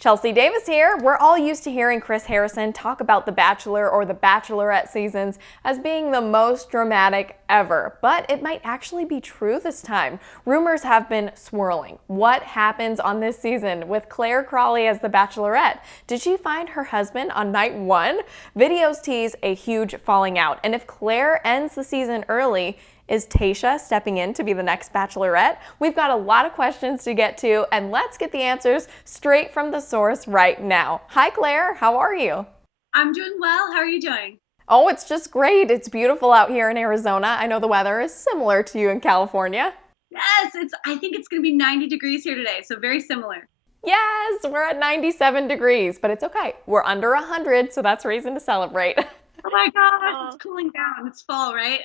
Chelsey Davis here. We're all used to hearing Chris Harrison talk about The Bachelor or The Bachelorette seasons as being the most dramatic ever, but it might actually be true this time. Rumors have been swirling. What happens on this season with Clare Crawley as The Bachelorette? Did she find her husband on night one? Videos tease a huge falling out, and if Clare ends the season early, is Tayshia stepping in to be the next Bachelorette? We've got a lot of questions to get to, and let's get the answers straight from the source right now. Hi, Clare. How are you? I'm doing well. How are you doing? Oh, it's just great. It's beautiful out here in Arizona. I know the weather is similar to you in California. Yes, I think it's going to be 90 degrees here today, so very similar. Yes, we're at 97 degrees, but it's okay. We're under 100, so that's reason to celebrate. Oh my gosh, it's cooling down. It's fall, right?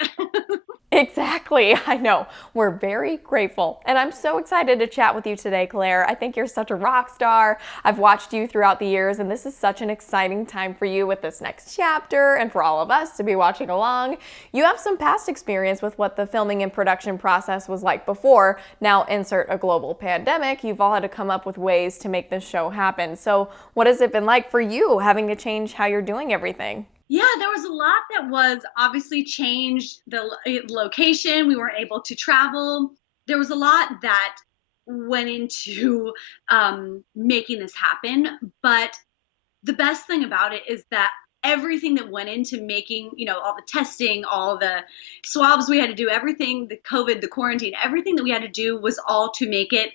Exactly. I know. We're very grateful. And I'm so excited to chat with you today, Clare. I think you're such a rock star. I've watched you throughout the years, and this is such an exciting time for you with this next chapter and for all of us to be watching along. You have some past experience with what the filming and production process was like before. Now insert a global pandemic. You've all had to come up with ways to make this show happen. So what has it been like for you having to change how you're doing everything? Yeah, there was a lot that was obviously changed. The location, we weren't able to travel. There was a lot that went into making this happen. But the best thing about it is that everything that went into making, all the testing, all the swabs we had to do, everything, the COVID, the quarantine, everything that we had to do was all to make it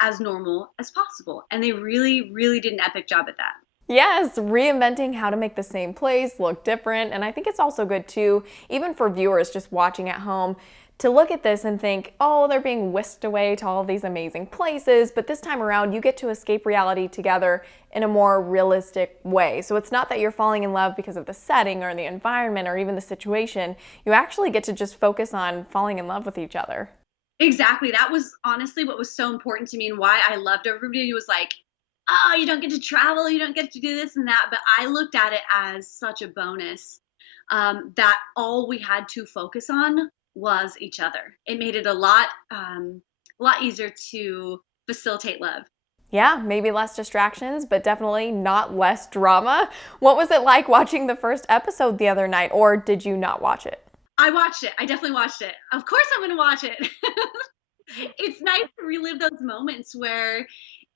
as normal as possible. And they really, really did an epic job at that. Yes, reinventing how to make the same place look different. And I think it's also good too, even for viewers just watching at home, to look at this and think, oh, they're being whisked away to all of these amazing places. But this time around, you get to escape reality together in a more realistic way. So it's not that you're falling in love because of the setting or the environment or even the situation. You actually get to just focus on falling in love with each other. Exactly. That was honestly what was so important to me and why I loved everybody was like, oh, you don't get to travel, you don't get to do this and that. But I looked at it as such a bonus that all we had to focus on was each other. It made it a lot easier to facilitate love. Yeah, maybe less distractions, but definitely not less drama. What was it like watching the first episode the other night, or did you not watch it? I watched it. I definitely watched it. Of course, I'm going to watch it. It's nice to relive those moments where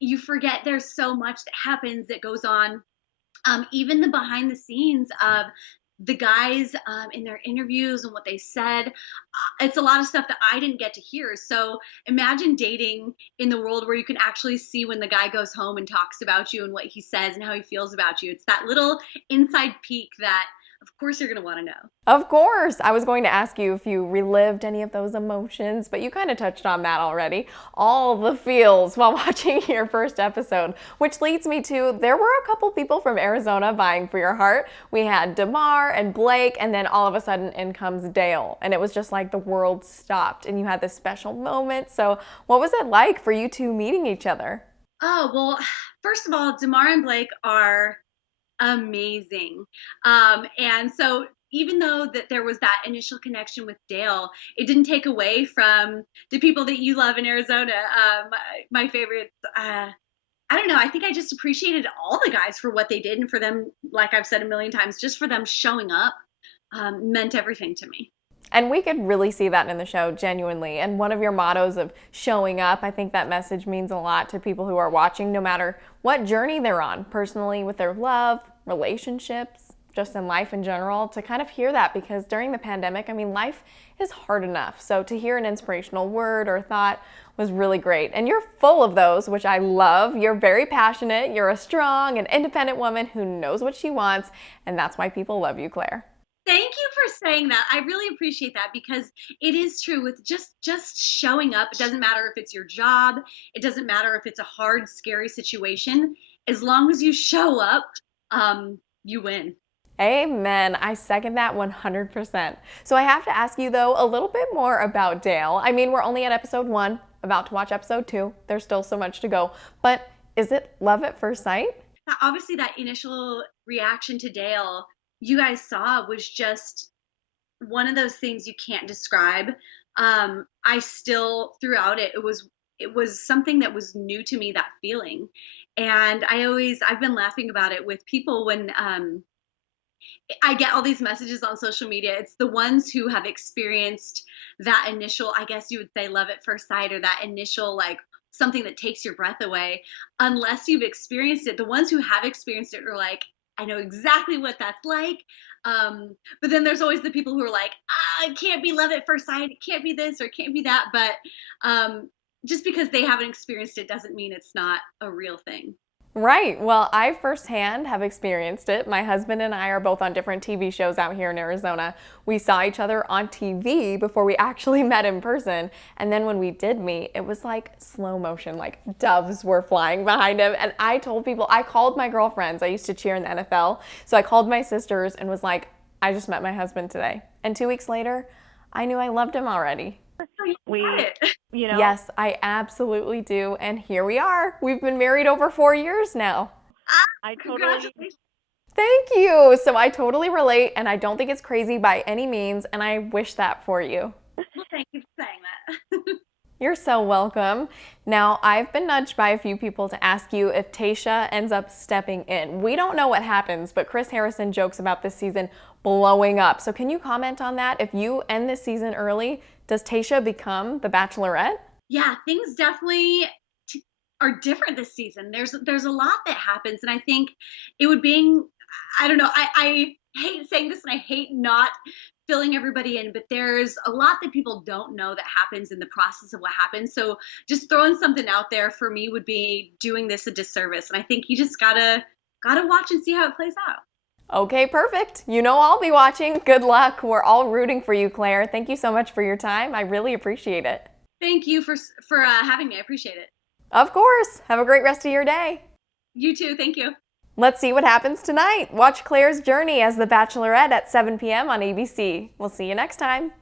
you forget there's so much that happens that goes on. Even the behind the scenes of the guys in their interviews and what they said. It's a lot of stuff that I didn't get to hear. So imagine dating in the world where you can actually see when the guy goes home and talks about you and what he says and how he feels about you. It's that little inside peek that, of course, you're going to want to know. Of course, I was going to ask you if you relived any of those emotions, but you kind of touched on that already. All the feels while watching your first episode, which leads me to there were a couple people from Arizona vying for your heart. We had Damar and Blake, and then all of a sudden in comes Dale, and it was just like the world stopped and you had this special moment. So what was it like for you two meeting each other? Oh, well, first of all, Damar and Blake are amazing. And so even though that there was that initial connection with Dale, it didn't take away from the people that you love in Arizona. My favorites, I don't know. I think I just appreciated all the guys for what they did and for them, like I've said a million times, just for them showing up meant everything to me. And we could really see that in the show, genuinely. And one of your mottos of showing up, I think that message means a lot to people who are watching, no matter what journey they're on, personally with their love, relationships, just in life in general, to kind of hear that, because during the pandemic, I mean, life is hard enough. So to hear an inspirational word or thought was really great. And you're full of those, which I love. You're very passionate. You're a strong and independent woman who knows what she wants. And that's why people love you, Clare. Thank you for saying that. I really appreciate that because it is true with just showing up. It doesn't matter if it's your job. It doesn't matter if it's a hard, scary situation. As long as you show up, you win. Amen. I second that 100%. So I have to ask you, though, a little bit more about Dale. I mean, we're only at episode 1, about to watch episode 2. There's still so much to go. But is it love at first sight? Obviously, that initial reaction to Dale you guys saw was just one of those things you can't describe. I still throughout it was something that was new to me, that feeling. And I've been laughing about it with people when I get all these messages on social media. It's the ones who have experienced that initial, I guess you would say, love at first sight, or that initial, like, something that takes your breath away. Unless you've experienced it, the ones who have experienced it are like, I know exactly what that's like. But then there's always the people who are like, it can't be love at first sight. It can't be this or it can't be that. But just because they haven't experienced it doesn't mean it's not a real thing. Right. Well, I firsthand have experienced it. My husband and I are both on different TV shows out here in Arizona. We saw each other on TV before we actually met in person. And then when we did meet, it was like slow motion, like doves were flying behind him. And I told people, I called my girlfriends. I used to cheer in the NFL. So I called my sisters and was like, I just met my husband today. And 2 weeks later, I knew I loved him already. Yes, I absolutely do. And here we are. We've been married over 4 years now. Congratulations. Thank you. So I totally relate, and I don't think it's crazy by any means, and I wish that for you. Well, thank you for saying that. You're so welcome. Now, I've been nudged by a few people to ask you if Tayshia ends up stepping in. We don't know what happens, but Chris Harrison jokes about this season blowing up. So can you comment on that? If you end this season early, does Tayshia become the Bachelorette? Yeah, things definitely are different this season. There's a lot that happens, and I think it would be, I don't know, I hate saying this and I hate not filling everybody in, but there's a lot that people don't know that happens in the process of what happens. So just throwing something out there for me would be doing this a disservice. And I think you just gotta watch and see how it plays out. Okay, perfect. You know I'll be watching. Good luck. We're all rooting for you, Claire. Thank you so much for your time. I really appreciate it. Thank you for having me. I appreciate it. Of course. Have a great rest of your day. You too. Thank you. Let's see what happens tonight. Watch Clare's journey as the Bachelorette at 7 p.m. on ABC. We'll see you next time.